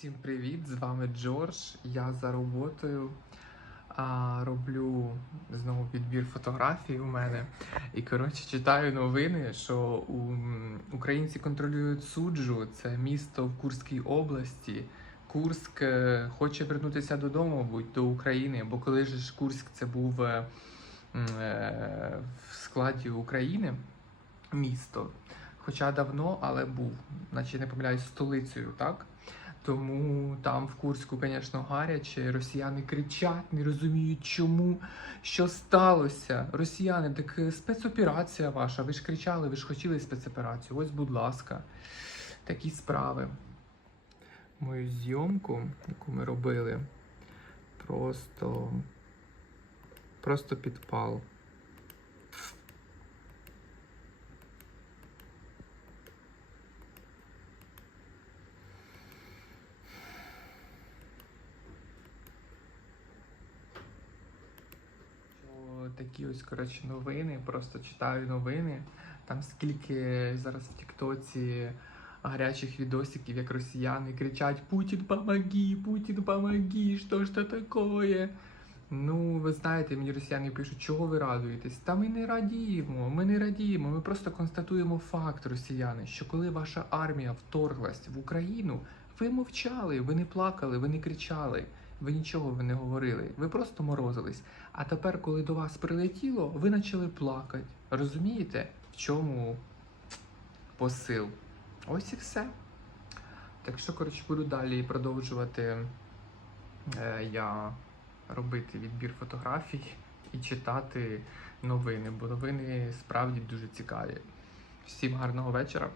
Всім привіт! З вами Джордж. Я за роботою а, роблю знову підбір фотографій у мене. І коротше читаю новини, що у, українці контролюють суджу. Це місто в Курській області. Курськ е, хоче вернутися додому, мабуть, до України, бо коли ж Курськ це був е, е, в складі України місто. Хоча давно, але був, наче не помиляюсь, столицею, так? Тому там в Курську, звісно, гаряче. Росіяни кричать, не розуміють, чому, що сталося. Росіяни, так е, спецоперація ваша. Ви ж кричали, ви ж хотіли спецоперацію. Ось, будь ласка, такі справи. Мою зйомку, яку ми робили, просто, просто підпал. Що такі ось коротше новини, просто читаю новини. Там скільки зараз в Тіктоці гарячих відосиків, як росіяни кричать Путін помоги, Путін помоги, що ж це таке? Ну, ви знаєте, мені росіяни пишуть, чого ви радуєтесь? Та ми не радіємо, ми не радіємо. Ми просто констатуємо факт, росіяни, що коли ваша армія вторглась в Україну, ви мовчали, ви не плакали, ви не кричали, ви нічого не говорили, ви просто морозились. А тепер, коли до вас прилетіло, ви почали плакати. Розумієте, в чому посил? Ось і все. Так що, коротше, буду далі продовжувати е, я робити відбір фотографій і читати новини, бо новини справді дуже цікаві. Всім гарного вечора.